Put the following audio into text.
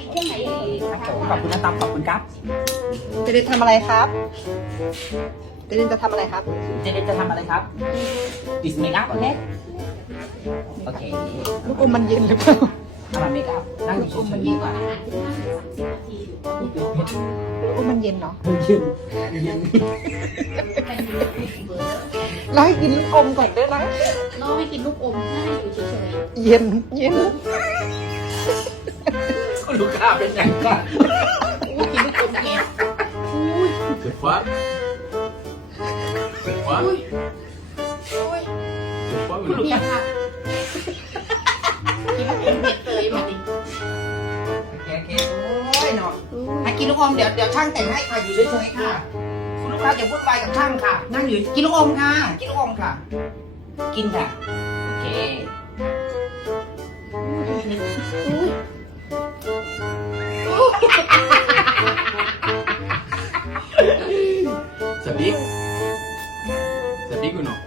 มีเครื่องไหนอีก ครับผมขอบคุณนะตามขอบคุณครับ เจเดนทำอะไรครับเจเดนจะทำอะไรครับ เจเดนจะทำอะไรครับดิสเมคอัพโอเคโอเค ลูกอมมันเย็นหรือเปล่า ทำเมคอัพนั่งอยู่เฉยๆดีกว่า ลูกอมมันเย็นเนาะ ยืนยืน เราให้กินลูกอมก่อนด้วยนะ น้องไม่กินลูกอมให้อยู่เฉย เย็นเย็น ลูกค้าเป็นอย่างไร ๆอู้กินลูกอมแกอุ้ย C'est froid. C'est froid. อุ้ยอุ้ย C'est froid ou คุณ non เพียค่ะกินลูกอมเผ็ดเลยมาดิ โอเคโอเคโอ้ยเนาะให้กินลูกอมเดี๋ยวช่างแต่งให้ค่ะอยู่เฉยๆค่ะคุณลูกค้าอย่าพูดไปกับช่างค่ะ นั่งอยู่กินลูกอมค่ะ กินลูกอมค่ะ กินค่ะโอเค อุ้ย Ça pique Ça pique ou non